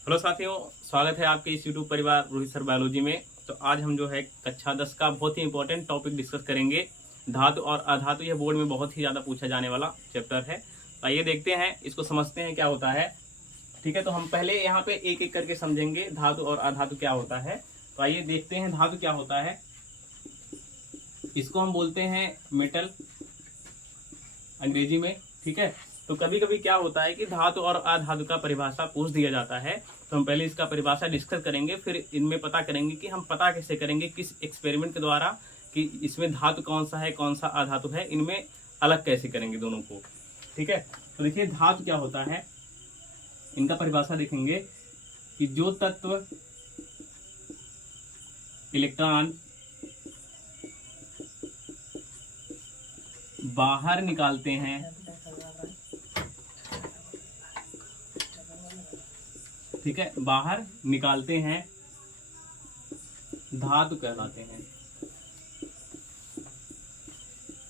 Hello साथियों, स्वागत है आपके इस यूट्यूब परिवार रोहित सर बायोलॉजी में। तो आज हम जो है कक्षा 10 का बहुत ही इंपॉर्टेंट टॉपिक डिस्कस करेंगे, धातु और अधातु। यह बोर्ड में बहुत ही ज़्यादा पूछा जाने वाला चैप्टर है। तो आइए देखते हैं, इसको समझते हैं क्या होता है। ठीक है, तो हम पहले यहाँ पे एक एक करके समझेंगे धातु और अधातु क्या होता है। तो आइए देखते हैं धातु क्या होता है। इसको हम बोलते हैं मेटल अंग्रेजी में। ठीक है, तो कभी कभी क्या होता है कि धातु और अधातु का परिभाषा पूछ दिया जाता है। तो हम पहले इसका परिभाषा डिस्कस करेंगे, फिर इनमें पता करेंगे कि हम पता कैसे करेंगे, किस एक्सपेरिमेंट के द्वारा, कि इसमें धातु कौन सा है कौन सा अधातु है, इनमें अलग कैसे करेंगे दोनों को। ठीक है, तो देखिए धातु क्या होता है, इनका परिभाषा देखेंगे कि जो तत्व इलेक्ट्रॉन बाहर निकालते हैं, ठीक है, बाहर निकालते हैं, धातु कहलाते हैं।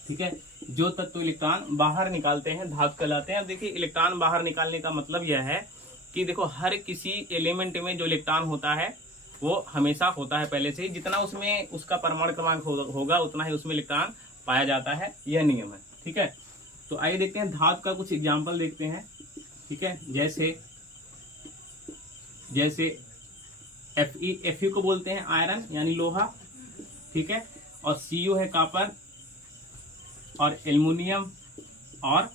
ठीक है, जो तत्व इलेक्ट्रॉन बाहर निकालते हैं धातु कहलाते हैं। अब देखिए इलेक्ट्रॉन बाहर निकालने का मतलब यह है कि देखो हर किसी एलिमेंट में जो इलेक्ट्रॉन होता है वो हमेशा होता है पहले से ही, जितना उसमें उसका परमाणु क्रमांक होगा उतना ही उसमें इलेक्ट्रॉन पाया जाता है, यह नियम है। ठीक है, तो आइए देखते हैं धातु का कुछ एग्जाम्पल देखते हैं। ठीक है, जैसे Fe को बोलते हैं आयरन यानी लोहा। ठीक है, और Cu है कॉपर, और एल्युमिनियम और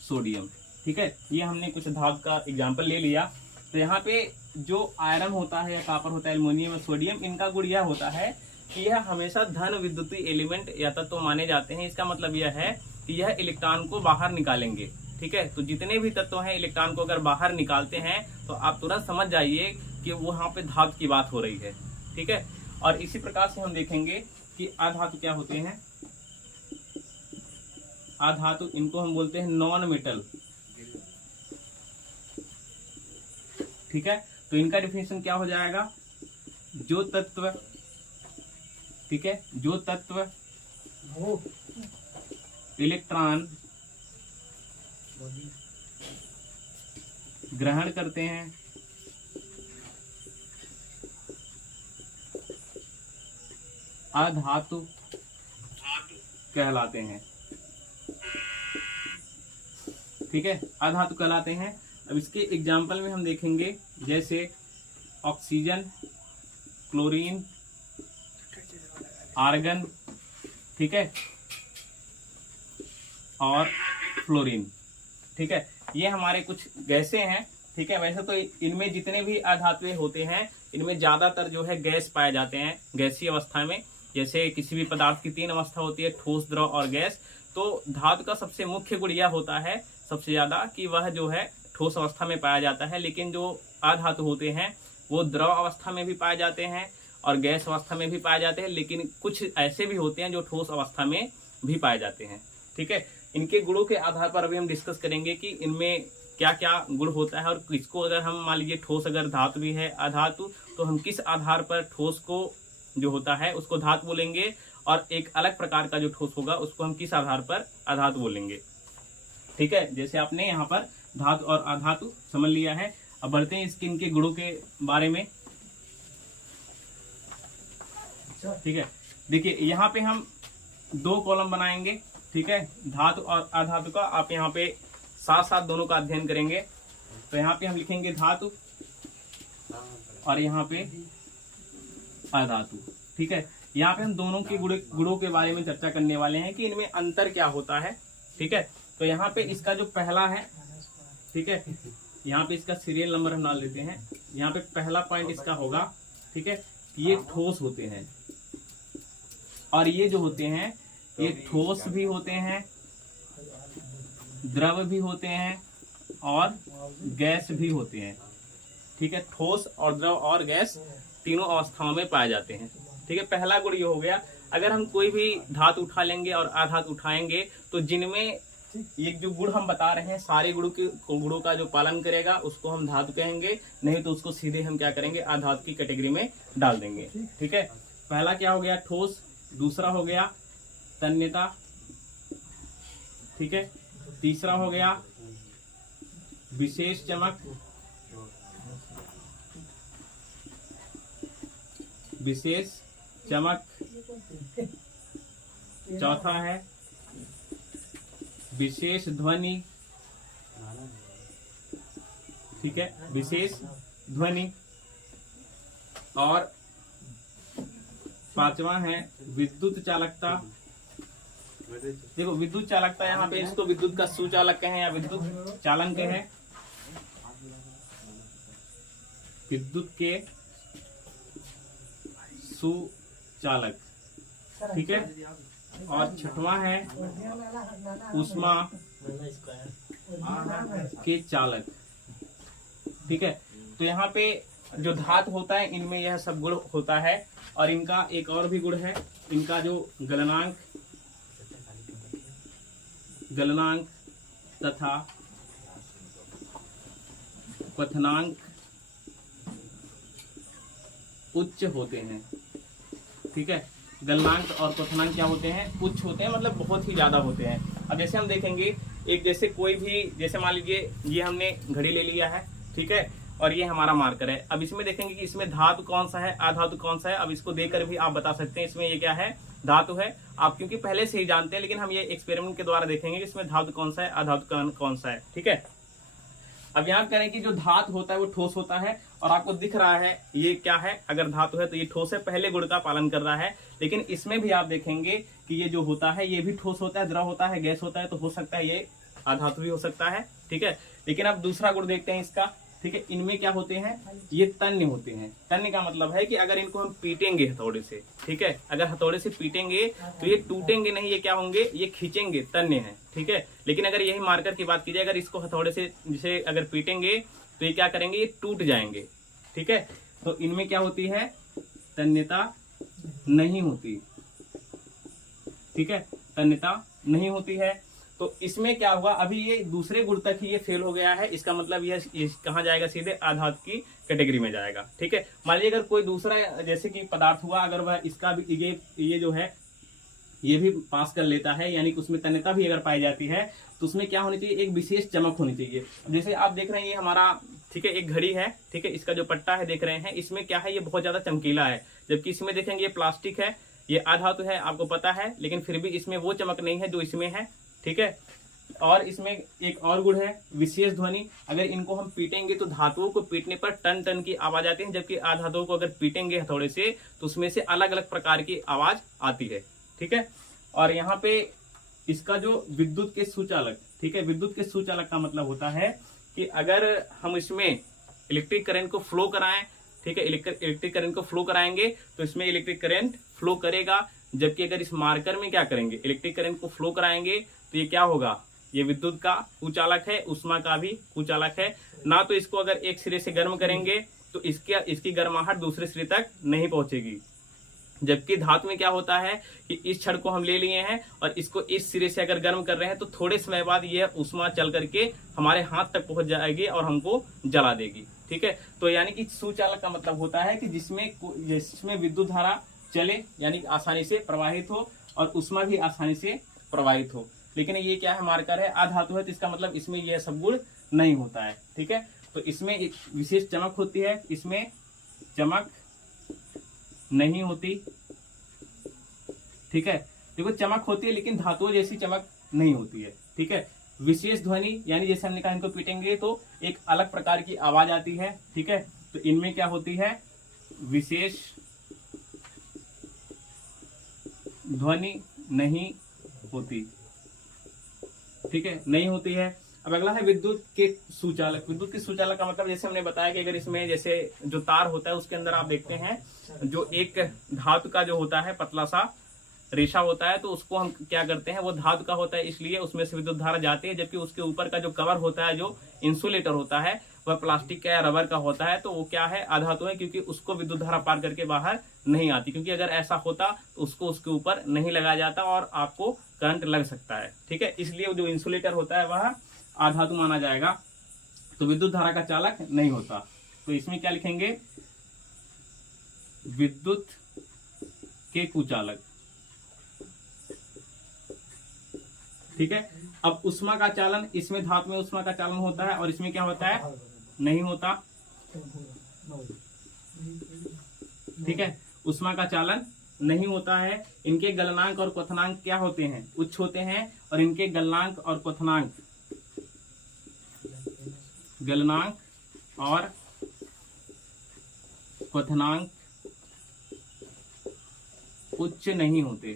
सोडियम। ठीक है, ये हमने कुछ धातु का एग्जाम्पल ले लिया। तो यहाँ पे जो आयरन होता है या कॉपर होता है, एल्युमिनियम और सोडियम, इनका गुण यह होता है कि यह हमेशा धन विद्युतीय एलिमेंट या तत्व तो माने जाते हैं। इसका मतलब यह है कि यह इलेक्ट्रॉन को बाहर निकालेंगे। ठीक है, तो जितने भी तत्व हैं इलेक्ट्रॉन को अगर बाहर निकालते हैं तो आप तुरंत समझ जाइए कि वहां पे धातु की बात हो रही है। ठीक है, और इसी प्रकार से हम देखेंगे कि अधातु क्या होते हैं। अधातु इनको हम बोलते हैं नॉन मेटल। ठीक है, तो इनका डिफिनेशन क्या हो जाएगा, जो तत्व, ठीक है, जो तत्व इलेक्ट्रॉन ग्रहण करते हैं अधातु कहलाते हैं। ठीक है, अधातु कहलाते हैं। अब इसके एग्जाम्पल में हम देखेंगे, जैसे ऑक्सीजन, क्लोरीन, आर्गन, ठीक है, और फ्लोरीन। ठीक है, ये हमारे कुछ गैसें हैं। ठीक है, वैसे तो इनमें जितने भी अधातुएं होते हैं इनमें ज्यादातर जो है गैस पाए जाते हैं गैसीय अवस्था में। जैसे किसी भी पदार्थ की 3 अवस्था होती है, ठोस, द्रव और गैस। तो धातु का सबसे मुख्य गुण यह होता है सबसे ज्यादा कि वह जो है ठोस अवस्था में पाया जाता है, लेकिन जो अधातु होते हैं वो द्रव अवस्था में भी पाए जाते हैं और गैस अवस्था में भी पाए जाते हैं, लेकिन कुछ ऐसे भी होते हैं जो ठोस अवस्था में भी पाए जाते हैं। ठीक है, इनके गुणों के आधार पर अभी हम डिस्कस करेंगे कि इनमें क्या क्या गुण होता है, और किसको, अगर हम मान लीजिए ठोस अगर धातु भी है अधातु, तो हम किस आधार पर ठोस को जो होता है उसको धातु बोलेंगे, और एक अलग प्रकार का जो ठोस होगा उसको हम किस आधार पर अधातु बोलेंगे। ठीक है, जैसे आपने यहाँ पर धातु और अधातु समझ लिया है। अब बढ़ते हैं इसके इनके गुणों के बारे में। ठीक है, देखिए यहाँ पे हम 2 कॉलम बनाएंगे। ठीक है, धातु और अधातु का आप यहाँ पे साथ साथ दोनों का अध्ययन करेंगे। तो यहाँ पे हम लिखेंगे धातु और यहाँ पे अधातु। ठीक है, यहाँ पे हम दोनों के गुणों के बारे में चर्चा करने वाले हैं कि इनमें अंतर क्या होता है। ठीक है, तो यहाँ पे इसका जो पहला है, ठीक है, यहाँ पे इसका सीरियल नंबर हम डाल देते हैं। यहाँ पे पहला पॉइंट इसका होगा, ठीक है, ये ठोस होते हैं, और ये जो होते हैं ये ठोस भी होते हैं, द्रव भी होते हैं और गैस भी होते हैं। ठीक है, ठोस और द्रव और गैस तीनों अवस्थाओं में पाए जाते हैं। ठीक है, पहला गुण ये हो गया। अगर हम कोई भी धातु उठा लेंगे और अधातु उठाएंगे तो जिनमें ये जो गुण हम बता रहे हैं सारे गुणों का जो पालन करेगा उसको हम धातु कहेंगे, नहीं तो उसको सीधे हम क्या करेंगे, अधातु की कैटेगरी में डाल देंगे। ठीक है, पहला क्या हो गया, ठोस। दूसरा हो गया तन्यता। ठीक है, तीसरा हो गया विशेष चमक। विशेष चमक। चौथा है विशेष ध्वनि, ठीक है, विशेष ध्वनि। और पांचवा है विद्युत चालकता। देखो विद्युत चालकता, यहाँ पे इसको विद्युत का सुचालक कहें या विद्युत चालन कहें, विद्युत के सुचालक, ठीक है। और छठवां है ऊष्मा के चालक, ठीक है। तो यहाँ पे जो धातु होता है इनमें यह सब गुण होता है। और इनका एक और भी गुण है, इनका जो गलनांक तथा क्वथनांक उच्च होते हैं, ठीक है। गलनांक और क्वथनांक क्या होते हैं? उच्च होते हैं, मतलब बहुत ही ज्यादा होते हैं। अब जैसे हम देखेंगे, एक जैसे कोई भी, जैसे मान लीजिए ये हमने घड़ी ले लिया है, ठीक है, और ये हमारा मार्कर है। अब इसमें देखेंगे कि इसमें धातु कौन सा है, अधातु कौन सा है। अब इसको देखकर भी आप बता सकते हैं इसमें ये क्या है, धातु है। आप क्योंकि पहले से ही जानते हैं, लेकिन हम ये एक्सपेरिमेंट के द्वारा देखेंगे कि इसमें धातु कौन सा है, अधातु कौन सा है, ठीक है। अब यहाँ करें कि जो धातु होता है वो ठोस होता है, और आपको दिख रहा है ये क्या है, अगर धातु है तो ये ठोस है, पहले गुण का पालन कर रहा है। लेकिन इसमें भी आप देखेंगे कि ये जो होता है ये भी ठोस होता है, द्रव होता है, गैस होता है, तो हो सकता है ये अधातु भी हो सकता है, ठीक है। लेकिन अब दूसरा गुण देखते हैं इसका, ठीक है। इनमें क्या होते हैं, ये तन्य होते हैं। तन्य का मतलब है कि अगर इनको हम पीटेंगे हथौड़े से, ठीक है, अगर हथौड़े से पीटेंगे तो ये टूटेंगे नहीं, ये क्या होंगे, ये खींचेंगे, तन्य है, ठीक है। लेकिन अगर यही मार्कर की बात की जाए, अगर इसको हथौड़े से जैसे अगर पीटेंगे तो ये क्या करेंगे, ये टूट जाएंगे, ठीक है। तो इनमें क्या होती है, तन्यता नहीं होती, ठीक है, तन्यता नहीं होती है। तो इसमें क्या हुआ, अभी ये दूसरे गुण तक ही ये फेल हो गया है। इसका मतलब ये कहाँ जाएगा, सीधे आधातु की कैटेगरी में जाएगा, ठीक है। मान लीजिए अगर कोई दूसरा जैसे कि पदार्थ हुआ, अगर वह इसका भी ये जो है ये भी पास कर लेता है, यानी कि उसमें तन्यता भी अगर पाई जाती है, तो उसमें क्या होनी चाहिए, एक विशेष चमक होनी चाहिए। जैसे आप देख रहे हैं ये हमारा, ठीक है, एक घड़ी है, ठीक है, इसका जो पट्टा है देख रहे हैं, इसमें क्या है, ये बहुत ज्यादा चमकीला है। जबकि इसमें देखेंगे ये प्लास्टिक है, ये अधातु है, आपको पता है, लेकिन फिर भी इसमें वो चमक नहीं है जो इसमें है, ठीक है। और इसमें एक और गुण है विशेष ध्वनि। अगर इनको हम पीटेंगे तो धातुओं को पीटने पर टन टन की आवाज आती है, जबकि अधातुओं को अगर पीटेंगे हथौड़े से तो उसमें से अलग अलग प्रकार की आवाज आती है, ठीक है। और यहाँ पे इसका जो विद्युत के सुचालक, ठीक है, विद्युत के सुचालक का मतलब होता है कि अगर हम इसमें इलेक्ट्रिक करंट को फ्लो कराएं, ठीक है, इलेक्ट्रिक करंट को फ्लो कराएंगे तो इसमें इलेक्ट्रिक करंट फ्लो करेगा। जबकि अगर इस मार्कर में क्या करेंगे, इलेक्ट्रिक करंट को फ्लो कराएंगे तो ये क्या होगा, ये विद्युत का कुचालक है, ऊष्मा का भी कुचालक है ना। तो इसको अगर एक सिरे से गर्म करेंगे तो इसकी गर्माहट दूसरे सिरे तक नहीं पहुंचेगी। जबकि धातु में क्या होता है कि इस छड़ को हम ले लिए हैं और इसको इस सिरे से अगर गर्म कर रहे हैं तो थोड़े समय बाद यह ऊष्मा चल करके हमारे हाथ तक पहुंच जाएगी और हमको जला देगी, ठीक है। तो यानी कि सुचालक का मतलब होता है कि जिसमें विद्युत धारा चले, यानी आसानी से प्रवाहित हो और ऊष्मा भी आसानी से प्रवाहित हो। लेकिन ये क्या है, मार्कर है, अधातु है, तो इसका मतलब इसमें यह सब गुण नहीं होता है, ठीक है। तो इसमें एक विशेष चमक होती है, इसमें चमक नहीं होती, ठीक है। देखो चमक होती है लेकिन धातुओं जैसी चमक नहीं होती है, ठीक है। विशेष ध्वनि, यानी जैसे हमने कहा इनको पीटेंगे तो एक अलग प्रकार की आवाज आती है, ठीक है। तो इनमें क्या होती है, विशेष ध्वनि नहीं होती, ठीक है, नहीं होती है। अब अगला है विद्युत के सुचालक। विद्युत के सुचालक का मतलब जैसे हमने बताया कि अगर इसमें जैसे जो तार होता है उसके अंदर आप देखते हैं जो एक धातु का जो होता है पतला सा रेशा होता है, तो उसको हम क्या करते हैं, वो धातु का होता है इसलिए उसमें से विद्युत धारा जाती है। जबकि उसके ऊपर का जो कवर होता है, जो इंसुलेटर होता है, वह प्लास्टिक का या रबर का होता है, तो वो क्या है, अधातु है, क्योंकि उसको विद्युत धारा पार करके बाहर नहीं आती। क्योंकि अगर ऐसा होता तो उसको उसके ऊपर नहीं लगाया जाता और आपको करंट लग सकता है, ठीक है। इसलिए जो इंसुलेटर होता है वह अधातु माना जाएगा, तो विद्युत धारा का चालक नहीं होता। तो इसमें क्या लिखेंगे, विद्युत के कुचालक, ठीक है। अब ऊष्मा का चालन, इसमें धातु में ऊष्मा का चालन होता है और इसमें क्या होता है, नहीं होता, ठीक है। उष्मा का चालन नहीं होता है। इनके गलनांक और क्वथनांक क्या होते हैं? उच्च होते हैं। और इनके गलनांक और क्वथनांक उच्च नहीं होते।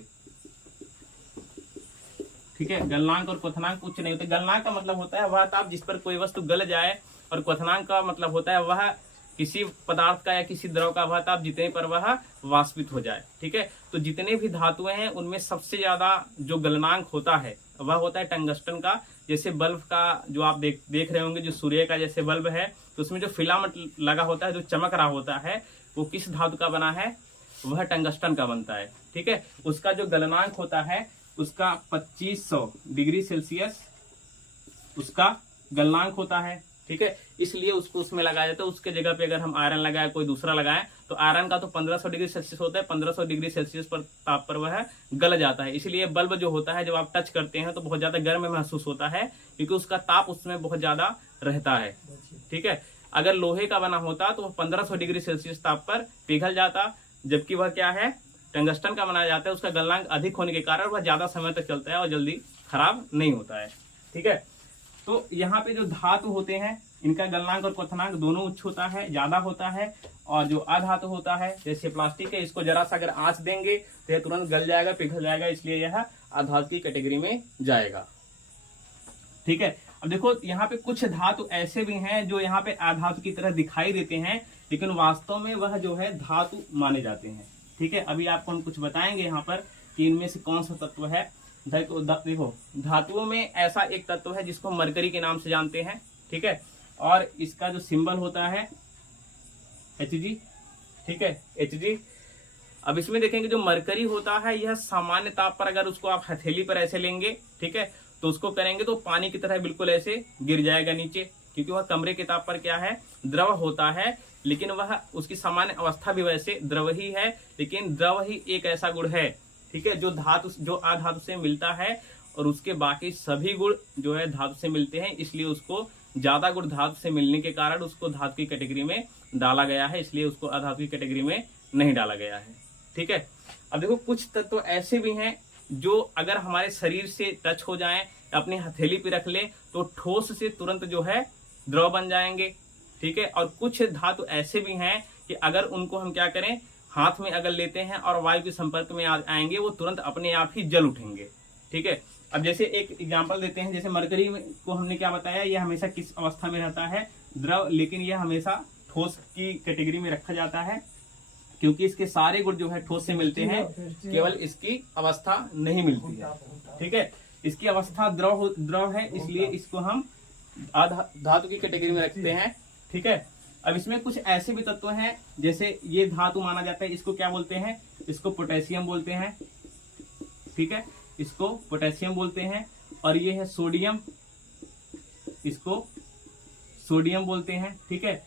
ठीक है, गलनांक और क्वथनांक उच्च नहीं होते। गलनांक का मतलब होता है वह ताप जिस पर कोई वस्तु गल जाए, और क्वथनांक का मतलब होता है वह किसी पदार्थ का या किसी द्रव का वह ताप जितने पर वह वाष्पित हो जाए। ठीक है, तो जितने भी धातुएं हैं उनमें सबसे ज्यादा जो गलनांक होता है वह होता है टंगस्टन का। जैसे बल्ब का जो आप देख रहे होंगे, जो सूर्य का जैसे बल्ब है, तो उसमें जो फिलामेंट लगा होता है, जो चमक रहा होता है, वो किस धातु का बना है? वह टंगस्टन का बनता है। ठीक है, उसका जो गलनांक होता है उसका 2500 डिग्री सेल्सियस उसका गलनांक होता है। ठीक है, इसलिए उसको उसमें लगाया जाता है। उसके जगह पे अगर हम आयरन लगाए, कोई दूसरा लगाए, तो आयरन का तो 1500 डिग्री सेल्सियस होता है। 1500 डिग्री सेल्सियस पर ताप पर वह गल जाता है। इसलिए बल्ब जो होता है, जब आप टच करते हैं तो बहुत ज्यादा गर्म महसूस होता है, क्योंकि उसका ताप उसमें बहुत ज्यादा रहता है। ठीक है, अगर लोहे का बना होता तो वह 1500 डिग्री सेल्सियस ताप पर पिघल जाता, जबकि वह क्या है? टंगस्टन का बनाया जाता है। उसका गलनांक अधिक होने के कारण वह ज्यादा समय तक चलता है और जल्दी खराब नहीं होता है। ठीक है, तो यहाँ पे जो धातु होते हैं इनका गलनांक और क्वथनांक दोनों उच्च होता है, ज्यादा होता है। और जो अधातु होता है, जैसे प्लास्टिक है, इसको जरा सा अगर आंच देंगे तो यह तुरंत गल जाएगा, पिघल जाएगा, इसलिए यह अधातु की कैटेगरी में जाएगा। ठीक है, अब देखो यहाँ पे कुछ धातु ऐसे भी हैं जो यहाँ पे अधातु की तरह दिखाई देते हैं, लेकिन वास्तव में वह जो है धातु माने जाते हैं। ठीक है, अभी आपको हम कुछ बताएंगे यहाँ पर कि इनमें से कौन सा तत्व है। देखो, धातुओं में ऐसा एक तत्व है जिसको मरकरी के नाम से जानते हैं। ठीक है, और इसका जो सिंबल होता है Hg। ठीक है, Hg। अब इसमें देखेंगे जो मरकरी होता है, यह सामान्य ताप पर अगर उसको आप हथेली पर ऐसे लेंगे, ठीक है, तो उसको करेंगे तो पानी की तरह बिल्कुल ऐसे गिर जाएगा नीचे, क्योंकि वह कमरे के ताप पर क्या है? द्रव होता है। लेकिन वह उसकी सामान्य अवस्था भी वैसे द्रव ही है, लेकिन द्रव ही एक ऐसा गुण है, ठीक है, जो अधातु से मिलता है, और उसके बाकी सभी गुण जो है धातु से मिलते हैं। इसलिए उसको ज्यादा गुण धातु से मिलने के कारण उसको धातु की कैटेगरी में डाला गया है, इसलिए उसको अधातु की कैटेगरी में नहीं डाला गया है। ठीक है, अब देखो कुछ तत्व ऐसे भी हैं जो अगर हमारे शरीर से टच हो जाएं, अपनी हथेली पे रख ले, तो ठोस से तुरंत जो है द्रव बन जाएंगे। ठीक है, और कुछ धातु ऐसे भी हैं कि अगर उनको हम क्या करें, हाथ में अगर लेते हैं और वायु के संपर्क में आएंगे, वो तुरंत अपने आप ही जल उठेंगे। ठीक है, अब जैसे एक एग्जांपल देते हैं, जैसे मरकरी को हमने क्या बताया, यह हमेशा किस अवस्था में रहता है? द्रव, लेकिन यह हमेशा ठोस की कैटेगरी में रखा जाता है, क्योंकि इसके सारे गुण जो है ठोस से मिलते हैं, केवल इसकी अवस्था नहीं मिलती है। ठीक है, इसकी अवस्था द्रव है, इसलिए इसको हम धातु की कैटेगरी में रखते हैं। ठीक है, अब इसमें कुछ ऐसे भी तत्व हैं, जैसे ये धातु माना जाता है, इसको क्या बोलते हैं? इसको पोटेशियम बोलते हैं। ठीक है, इसको पोटेशियम बोलते हैं। और ये है सोडियम, इसको सोडियम बोलते हैं। ठीक है,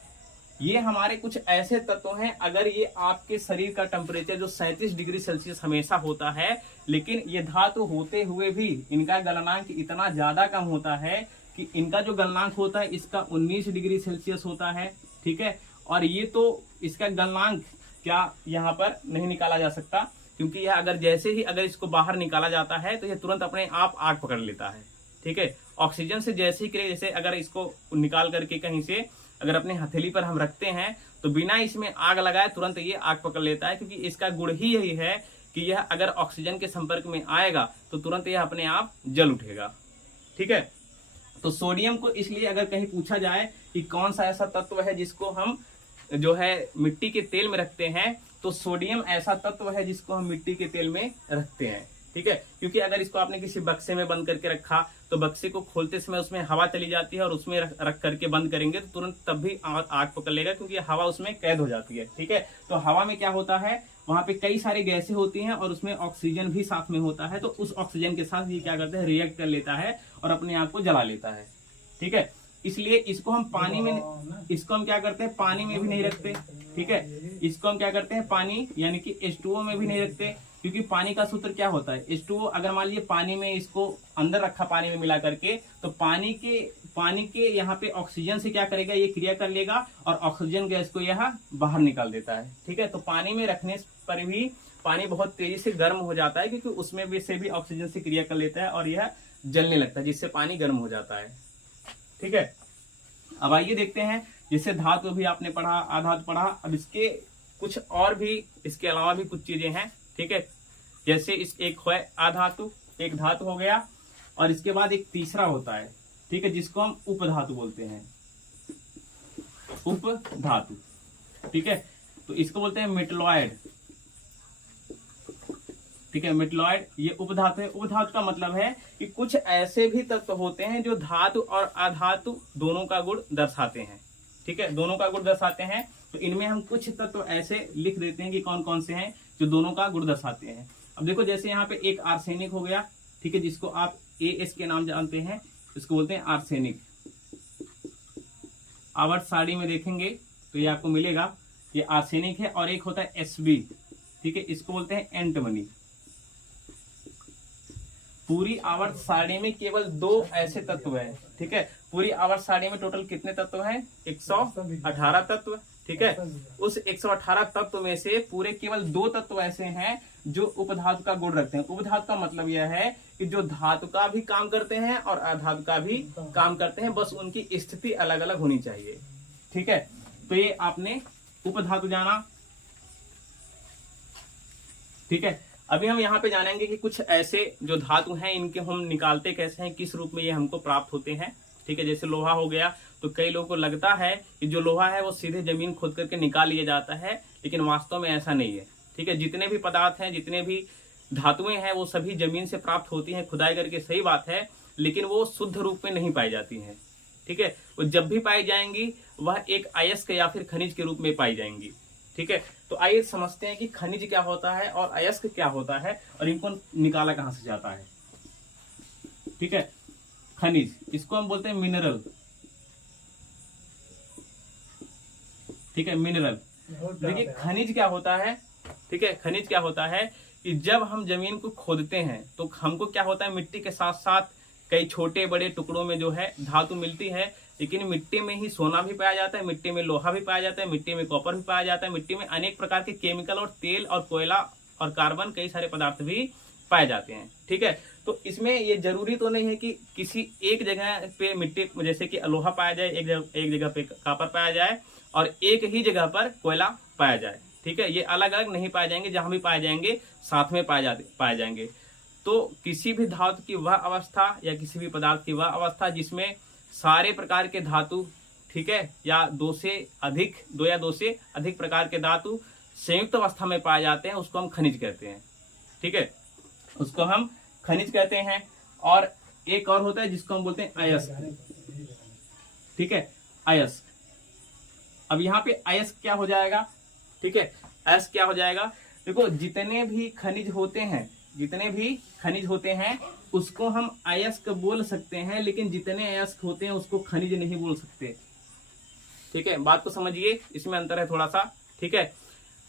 ये हमारे कुछ ऐसे तत्व हैं, अगर ये आपके शरीर का टेम्परेचर जो 37 डिग्री सेल्सियस हमेशा होता है, लेकिन ये धातु होते हुए भी इनका गलनांक इतना ज्यादा कम होता है कि इनका जो गलनांक होता है इसका 19 डिग्री सेल्सियस होता है। ठीक है, और ये तो इसका गलनांक क्या यहाँ पर नहीं निकाला जा सकता, क्योंकि यह अगर जैसे ही अगर इसको बाहर निकाला जाता है तो यह तुरंत अपने आप आग पकड़ लेता है। ठीक है, ऑक्सीजन से जैसे ही क्रिया, जैसे अगर इसको निकाल करके कहीं से अगर अपने हथेली पर हम रखते हैं, तो बिना इसमें आग लगाए तुरंत ये आग पकड़ लेता है, क्योंकि इसका गुण ही यही है कि यह अगर ऑक्सीजन के संपर्क में आएगा तो तुरंत यह अपने आप जल उठेगा। ठीक है, तो सोडियम को इसलिए अगर कहीं पूछा जाए कि कौन सा ऐसा तत्व है जिसको हम जो है मिट्टी के तेल में रखते हैं, तो सोडियम ऐसा तत्व है जिसको हम मिट्टी के तेल में रखते हैं। ठीक है, क्योंकि अगर इसको आपने किसी बक्से में बंद करके रखा, तो बक्से को खोलते समय उसमें हवा चली जाती है, और उसमें रख करके बंद करेंगे तो तुरंत तब भी आग पकड़ लेगा, क्योंकि हवा उसमें कैद हो जाती है। ठीक है, तो हवा में क्या होता है, वहां पे कई सारी गैसें होती हैं और उसमें ऑक्सीजन भी साथ में होता है, तो उस ऑक्सीजन के साथ ये क्या करता है, रिएक्ट कर लेता है और अपने आप को जला लेता है। ठीक है, इसलिए इसको हम पानी में, इसको हम क्या करते हैं, पानी में भी नहीं रखते। ठीक है, इसको हम क्या करते हैं, पानी यानी कि H2O में भी नहीं रखते, क्योंकि पानी का सूत्र क्या होता है, H2O। अगर मान लीजिए पानी में इसको अंदर रखा, पानी में मिला करके, तो पानी के पानी के यहाँ पे ऑक्सीजन से क्या करेगा, ये क्रिया कर लेगा और ऑक्सीजन गैस को यह बाहर निकाल देता है। ठीक है, तो पानी में रखने पर भी पानी बहुत तेजी से गर्म हो जाता है, क्योंकि उसमें भी से भी ऑक्सीजन से क्रिया कर लेता है और यह जलने लगता है, जिससे पानी गर्म हो जाता है। ठीक है, अब आइए देखते हैं, जैसे धातु भी आपने पढ़ा, आधातु पढ़ा, अब इसके कुछ और भी, इसके अलावा भी कुछ चीजें हैं। ठीक है, जैसे इस एक है आधातु, एक धातु हो गया, और इसके बाद एक तीसरा होता है, ठीक है, जिसको हम उपधातु बोलते हैं, उपधातु। ठीक है, तो इसको बोलते हैं मेटलॉयड। ठीक है, मेटलॉयड ये उपधातु है। उपधातु का मतलब है कि कुछ ऐसे भी तत्व होते हैं जो धातु और अधातु दोनों का गुण दर्शाते हैं। ठीक है, दोनों का गुण दर्शाते हैं, तो इनमें हम कुछ तत्व ऐसे लिख देते हैं कि कौन कौन से हैं जो दोनों का गुण दर्शाते हैं। अब देखो, जैसे यहाँ पे एक आर्सेनिक हो गया, ठीक है, जिसको आप AS के नाम जानते हैं, इसको बोलते हैं आर्सेनिक। आवर्त सारणी में देखेंगे तो ये आपको मिलेगा, ये आर्सेनिक है। और एक होता है SB, ठीक है, इसको बोलते हैं एंटिमनी। पूरी आवर्त सारणी में केवल 2 ऐसे तत्व हैं। ठीक है, पूरी आवर्त सारणी में टोटल कितने तत्व हैं? 118 तत्व। ठीक है, उस 118 तत्व में से पूरे केवल 2 तत्व ऐसे हैं जो उपधातु का गुण रखते हैं। उपधातु का मतलब यह है कि जो धातु का भी काम करते हैं और अधातु का भी काम करते हैं, बस उनकी स्थिति अलग अलग होनी चाहिए। ठीक है, तो ये आपने उपधातु जाना। ठीक है, अभी हम यहाँ पे जानेंगे कि कुछ ऐसे जो धातु हैं, इनके हम निकालते कैसे हैं, किस रूप में ये हमको प्राप्त होते हैं। ठीक है, जैसे लोहा हो गया, तो कई लोगों को लगता है कि जो लोहा है वो सीधे जमीन खोद करके निकाल लिया जाता है, लेकिन वास्तव में ऐसा नहीं है। ठीक है, जितने भी पदार्थ हैं, जितने भी धातुएं हैं, वो सभी जमीन से प्राप्त होती हैं, खुदाई करके, सही बात है, लेकिन वो शुद्ध रूप में नहीं पाई जाती हैं। ठीक है, वो जब भी पाई जाएंगी वह एक अयस्क या फिर खनिज के रूप में पाई जाएंगी। ठीक है, तो आइए समझते हैं कि खनिज क्या होता है और अयस्क क्या होता है और इनको निकाला कहां से जाता है। ठीक है, खनिज, इसको हम बोलते हैं मिनरल। ठीक है, मिनरल। देखिए खनिज क्या होता है। ठीक है, खनिज क्या होता है कि जब हम जमीन को खोदते हैं तो हमको क्या होता है, मिट्टी के साथ साथ कई छोटे बड़े टुकड़ों में जो है धातु मिलती है, लेकिन मिट्टी में ही सोना भी पाया जाता है, मिट्टी में लोहा भी पाया जाता है, मिट्टी में कॉपर भी पाया जाता है, मिट्टी में अनेक प्रकार के केमिकल और तेल और कोयला और कार्बन, कई सारे पदार्थ भी पाए जाते हैं। ठीक है, तो इसमें ये जरूरी तो नहीं है कि किसी एक जगह पे मिट्टी, जैसे कि लोहा पाया जाए, एक जगह पे कॉपर पाया जाए और एक ही जगह पर कोयला पाया जाए। ठीक है, ये अलग अलग नहीं पाए जाएंगे, जहां भी पाए जाएंगे साथ में पाए जाएंगे। तो किसी भी धातु की वह अवस्था या किसी भी पदार्थ की वह अवस्था जिसमें सारे प्रकार के धातु, ठीक है, या दो या दो से अधिक प्रकार के धातु संयुक्त अवस्था में पाए जाते हैं, उसको हम खनिज कहते हैं। ठीक है, उसको हम खनिज कहते हैं। और एक और होता है जिसको हम बोलते हैं अयस्क। ठीक है, अयस्क। अब यहाँ पे अयस्क क्या हो जाएगा? ठीक है, अयस्क क्या हो जाएगा? देखो, जितने भी खनिज होते हैं उसको हम अयस्क बोल सकते हैं, लेकिन जितने अयस्क होते हैं उसको खनिज नहीं बोल सकते। ठीक है, बात को समझिए, इसमें अंतर है थोड़ा सा। ठीक है,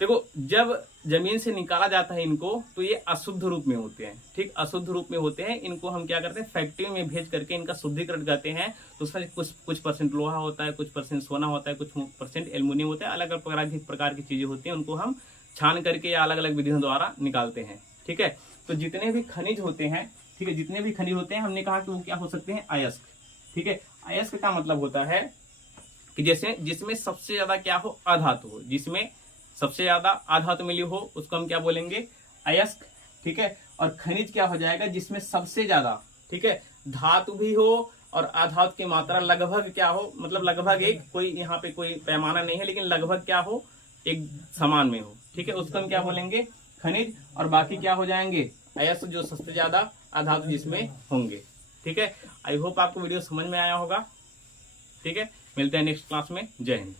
देखो, जब जमीन से निकाला जाता है इनको, तो ये अशुद्ध रूप में होते हैं। ठीक, अशुद्ध रूप में होते हैं। इनको हम क्या करते हैं, फैक्ट्री में भेज करके इनका शुद्धिकरण करते हैं। तो उसमें कुछ परसेंट लोहा होता है, कुछ परसेंट सोना होता है, कुछ परसेंट एल्युमिनियम होता है, अलग अलग प्रकार की चीजें होती हैं, उनको हम छान करके या अलग अलग विधियों द्वारा निकालते हैं। ठीक है, तो जितने भी खनिज होते हैं, ठीक है, जितने भी खनिज होते हैं, हमने कहा कि वो क्या हो सकते हैं, अयस्क। ठीक है, अयस्क का मतलब होता है कि जैसे जिसमें सबसे ज्यादा क्या हो, अधातु हो, जिसमें सबसे ज्यादा अधातु मिली हो, उसको हम क्या बोलेंगे, अयस्क। ठीक है, और खनिज क्या हो जाएगा, जिसमें सबसे ज्यादा, ठीक है, धातु भी हो और अधातु की मात्रा लगभग क्या हो, मतलब लगभग एक, कोई यहाँ पे कोई पैमाना नहीं है, लेकिन लगभग क्या हो, एक समान में हो। ठीक है, उसको हम क्या बोलेंगे, खनिज। और बाकी क्या हो जाएंगे, अयस्क, जो सबसे ज्यादा अधातु जिसमें होंगे। ठीक है, आई होप आपको वीडियो समझ में आया होगा। ठीक है, मिलते हैं नेक्स्ट क्लास में। जय हिंद।